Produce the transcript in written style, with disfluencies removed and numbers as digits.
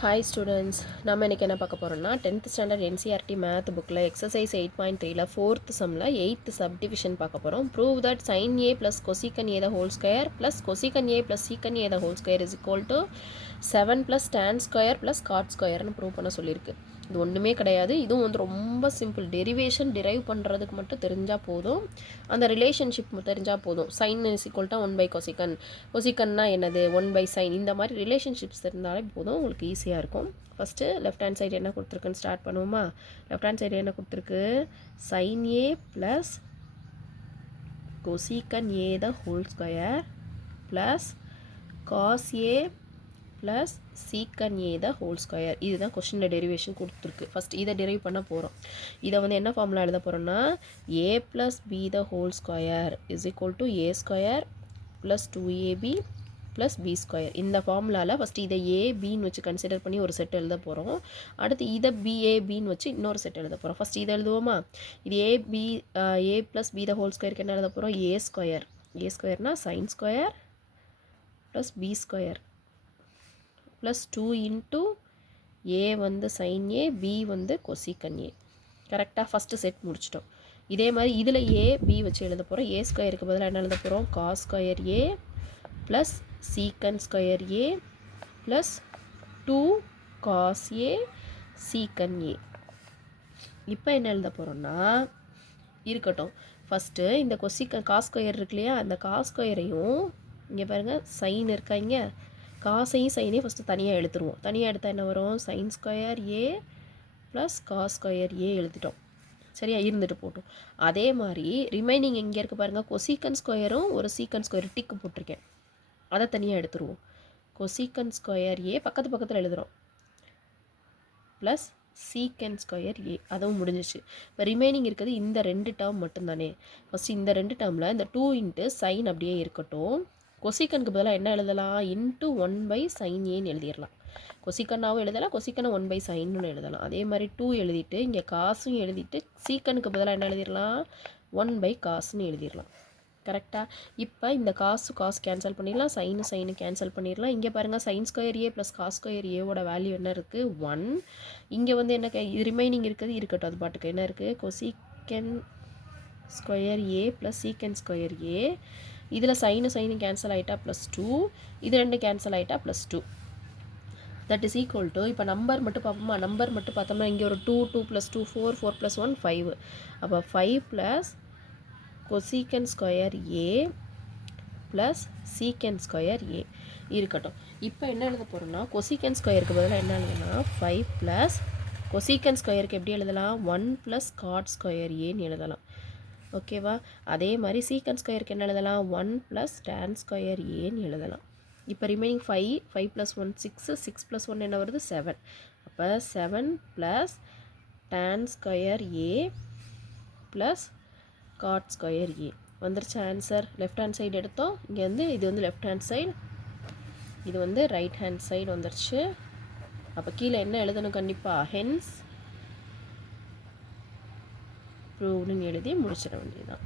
Hi students, நம்ம இன்னைக்கு என்ன பார்க்க போறோம்னா 10th standard NCERT math bookல exercise 8.3ல 4th sumல 8th subdivision பார்க்க போறோம். Prove that sin A plus cosecant A the whole square plus cosecant A plus secant A the whole square is equal to 7 plus tan square plus cot square னு prove பண்ண சொல்லிருக்கு. இது ஒண்ணுமே கிடையாது. இதுவும் வந்து ரொம்ப சிம்பிள். டெரிவேஷன் டிரைவ் பண்றதுக்கு மட்டும் தெரிஞ்சா போதும். அந்த ரிலேஷன்ஷிப் தெரிஞ்சா போதும். sin is equal to 1 by cosecant. cosecantனா என்னது 1 by sin. இந்த மாதிரி ரிலேஷன்ஷிப்ஸ் தெரிந்தாலே போதும் உங்களுக்கு ஈஸியாக இருக்கும். ஃபஸ்ட்டு லெஃப்ட் ஹேண்ட் சைடு என்ன கொடுத்துருக்குன்னு ஸ்டார்ட் பண்ணுவோமா. லெஃப்ட் ஹேண்ட் சைடு என்ன கொடுத்துருக்கு sin A plus cosecant A the whole square plus cos A plus secant A the whole square. இதுதான் கொஸ்டினில் டெரிவேஷன் கொடுத்துருக்கு. ஃபஸ்ட் இதை டெரைவ் பண்ண போகிறோம். இதை வந்து என்ன ஃபார்முலா எழுத போகிறோம்னா A plus B the whole square is equal to A square plus 2AB plus B square. இந்த ஃபார்முலாவில் ஃபஸ்ட்டு இதை ஏபின்னு வச்சு கன்சிடர் பண்ணி ஒரு செட் எழுத போகிறோம். அடுத்து இதை பிஏபின்னு வச்சு இன்னொரு செட் எழுத போகிறோம். ஃபஸ்ட் இதை எழுதுவோமா. இது A plus B the whole ஸ்கொயருக்கு என்ன எழுத போகிறோம் ஏ ஸ்கொயர். ஏ ஸ்கொயர்னால் sine square plus B square plus 2 into A வந்து சைன் ஏ பி வந்து கொசிகன் ஏ. கரெக்டாக ஃபஸ்ட்டு செட் முடிச்சிட்டோம். இதே மாதிரி இதில் ஏ பி வச்சு எழுத போகிறோம். ஏ ஸ்கொயருக்கு பதிலாக என்ன எழுத போகிறோம் cos square A plus secant square A plus 2 cos A secant A. இப்போ என்ன எழுத போகிறோம்னா இருக்கட்டும். ஃபஸ்ட்டு இந்த காஸ் ஸ்கொயர் இருக்கு இல்லையா, அந்த காஸ் ஸ்கொயரையும் இங்கே பாருங்கள் சைன் இருக்காங்க, காசையும் சைனையும் ஃபஸ்ட்டு தனியாக எடுத்துருவோம். தனியாக எடுத்தால் என்ன வரும் sine square A plus cos square ஏ எழுதிட்டோம். சரியா இருந்துட்டு போட்டோம். அதே மாதிரி ரிமைனிங் எங்கே இருக்குது பாருங்கள் கொசிகன் ஸ்கொயரும் ஒரு சீக்கன் ஸ்கொயர் டிக்கு போட்டிருக்கேன், அதை தனியாக எடுத்துருவோம். கொசிகன் ஸ்கொயர் ஏ பக்கத்தில் எழுதுகிறோம் ப்ளஸ் சீக்கன் ஸ்கொயர் ஏ, அதுவும் முடிஞ்சிச்சு. இப்போ ரிமைனிங் இருக்கிறது இந்த ரெண்டு டேர்ம் மட்டும்தானே. ஃபஸ்ட்டு இந்த ரெண்டு டேர்மில் இந்த 2 இன்ட்டு சைன் அப்படியே இருக்கட்டும். கொசிகனுக்கு பதிலாக என்ன எழுதலாம் இன்ட்டு 1 பை சைன் ஏன்னு எழுதிடலாம். கொசிக்கன்னாவும் எழுதலாம், கொசிக்கனை 1 பை சைன்னு எழுதலாம். அதே மாதிரி 2 எழுதிட்டு இங்கே காசும் எழுதிட்டு சீக்கனுக்கு பதிலாக என்ன எழுதிடலாம் 1 பை காசுன்னு எழுதிடலாம். கரெக்டாக. இப்போ இந்த காசு கேன்சல் பண்ணிடலாம், சைனு கேன்சல் பண்ணிடலாம். இங்கே பாருங்கள் sine square A plus cos square ஏவோட வேல்யூ என்ன இருக்குது 1. இங்கே வந்து என்ன இது ரிமைனிங் இருக்குது இருக்கட்டும், அது பாட்டுக்கு என்ன இருக்குது கொசிகன் ஸ்கொயர் ஏ ப்ளஸ் சீக்கன் ஸ்கொயர் ஏ. இதில் சைனு கேன்சல் ஆகிட்டா ப்ளஸ் 2, இது ரெண்டு கேன்சல் ஆகிட்டா plus 2. That is equal to இப்போ நம்பர் மட்டும் பார்ப்போமா. நம்பர் மட்டும் பார்த்தோம்னா இங்கே ஒரு 2 2 + 2 4 4 + 1 5. அப்போ 5 ப்ளஸ் கொசிகன் ஸ்கொயர் ஏ ப்ளஸ் சீக்கன் ஸ்கொயர் ஏ இருக்கட்டும். இப்போ என்ன எழுத போகிறோம்னா கொசிகன் ஸ்கொயருக்கு பதிலாக என்ன எழுதுனா 5 ப்ளஸ் கொசிகன் ஸ்கொயருக்கு எப்படி எழுதலாம் 1 ப்ளஸ் காட் ஸ்கொயர் ஏன்னு எழுதலாம். ஓகேவா. அதே மாதிரி சீக்கன் ஸ்கொயருக்கு என்ன எழுதலாம் 1 ப்ளஸ் டேன் ஸ்கொயர் ஏன்னு எழுதலாம். இப்போ ரிமைனிங் 5 + 1 6 6 + 1 என்ன வருது 7. அப்போ 7 plus tan square A plus God square ஏ வந்துருச்சு ஆன்சர். லெஃப்ட் ஹேண்ட் சைடு எடுத்தோம், இங்கே வந்து இது வந்து லெஃப்ட் ஹேண்ட் சைடு, இது வந்து ரைட் ஹேண்ட் சைடு வந்துருச்சு. அப்போ கீழே என்ன எழுதணும் கண்டிப்பாக ஹென்ஸ் ப்ரூவ்டுன்னு எழுதி முடிச்சிட வேண்டியதுதான்.